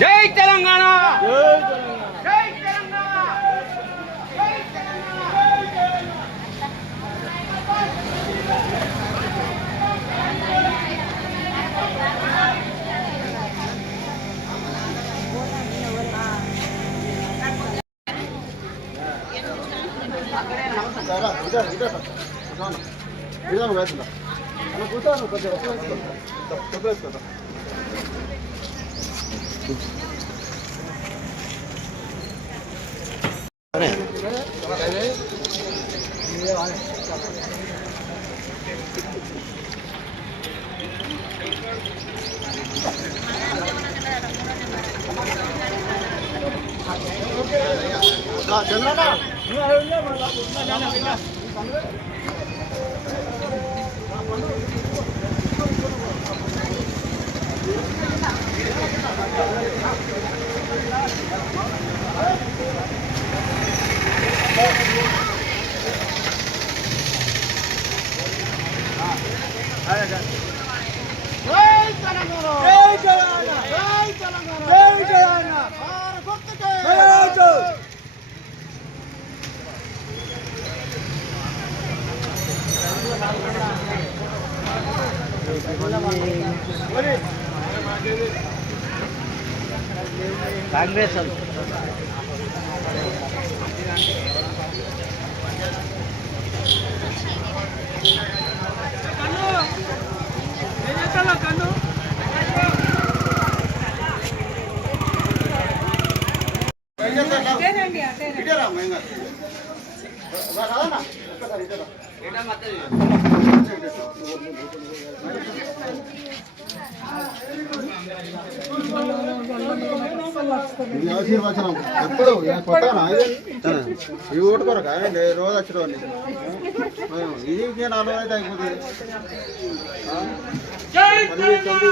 జై తెలంగాణ కాంగ్రెస్ ఆశీర్వచనం ఎప్పుడు కొత్తనా ఈ ఓటు కొరక రోజు వచ్చిన ఇది నేను అనుభవం అయిపోతుంది. జై తెలంగాణ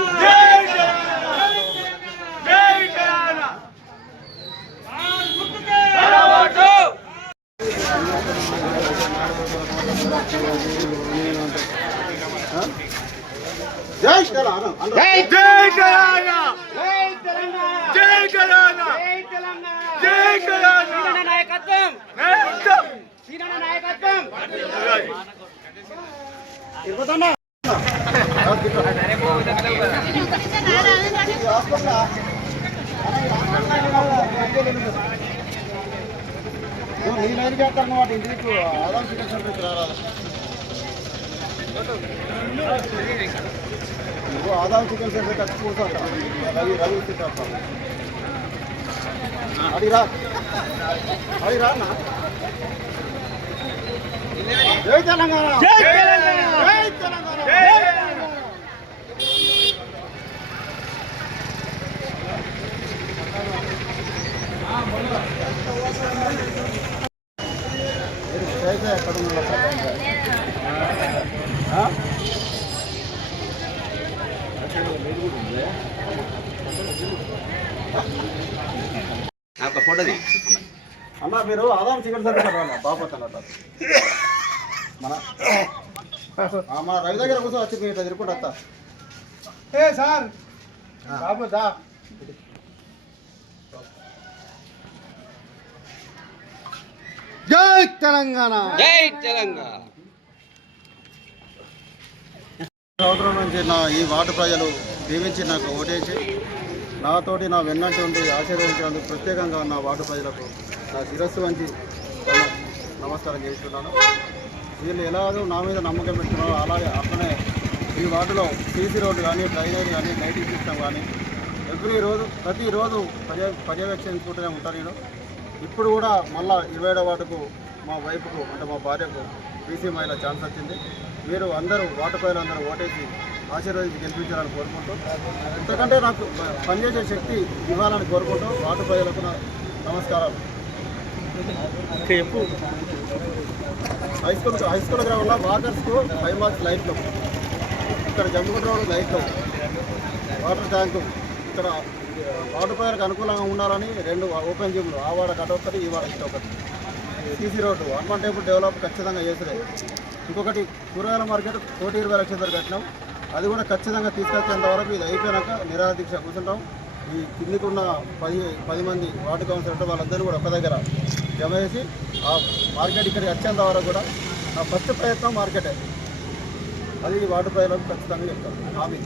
జై తెలంగాణ జై తెలంగాణ జై తెలంగాణ జై తెలంగాణ జై తెలంగాణ నాయకత్వం సీనన్న నాయకత్వం ఇరుపదన్నా నీ లైన్ చేస్తాను వాటి ఇంటికి ఆదాం చికెన్ సెంటర్కి రారాదు. ఆదాం చికెన్ సెంటర్ వచ్చి కూర్చోండి. రవి రవి అడిరా అడిరా అన్న. జై తెలంగాణ జై తెలంగాణ జై తెలంగాణ జై ఫోటో అన్న మీరు ఆదాం చికెన్ సెంటర్ బాపత్ అన్నట్టు మన రవి దగ్గర కూర్చొని వచ్చి మీరు తిరుగుకుంటూ వస్తా. ఏ సార్ బాపతా జై తెలంగాణ జై తెలంగాణ. సంవత్సరం నుంచి నా ఈ వార్డు ప్రజలు దీవించి నాకు ఓటేసి నాతోటి నా వెన్నంటి ఉండి ఆశీర్వదించినందుకు ప్రత్యేకంగా నా వార్డు ప్రజలకు నా శిరస్సు వంచి నమస్కారం చేస్తున్నాను. వీళ్ళు ఎలాగో నా మీద నమ్మకం పెట్టుకున్నారో అలాగే అట్లనే ఈ వార్డులో సీసీ రోడ్డు కానీ డ్రైనేజ్ కానీ లైటింగ్ సిస్టమ్ కానీ ప్రతిరోజు పర్యవేక్షించుకుంటూనే ఉంటారు. నేను ఇప్పుడు కూడా మళ్ళీ 27వ వార్డుకు మా వైపుకు అంటే మా భార్యకు బీసీ మహిళ ఛాన్స్ వచ్చింది. మీరు అందరూ వార్డు ప్రజలందరూ ఓటేసి ఆశీర్వదించి గెలిపించాలని కోరుకుంటూ ఎందుకంటే నాకు పనిచేసే శక్తి ఇవ్వాలని కోరుకుంటూ వార్డు ప్రజలకు నమస్కారాలు. హై స్కూల్ గ్రౌండ్లో వాకర్స్కు 5 మార్క్స్ లైట్లు, ఇక్కడ జమ్మిగుంట రోడ్ లైట్లు, వాటర్ ట్యాంకు, ఇక్కడ వాటర్ ప్రజలకు అనుకూలంగా ఉండాలని 2 ఓపెన్ జిమ్లు, ఆ వాడ ఒకటి ఈ వాడ ఒకటి, CC road, Hanuman temple develop ఖచ్చితంగా చేసిరే. ఇంకొకటి కూరగాయల మార్కెట్ 120 లక్షల కట్టినాం, అది కూడా ఖచ్చితంగా తీసుకొచ్చేంత వరకు ఇది అయిపోయినాక నిరాహార దీక్ష కూర్చుంటాం. ఈ కిందికున్న 10 మంది వార్డు కౌన్సిలర్ వాళ్ళందరూ కూడా ఒక దగ్గర జమ చేసి ఆ మార్కెట్ ఇక్కడికి వచ్చేంత వరకు కూడా నా ఫస్ట్ ప్రయత్నం మార్కెటే, అది వార్డు ప్రజలకు ఖచ్చితంగా చెప్తాను హామీ.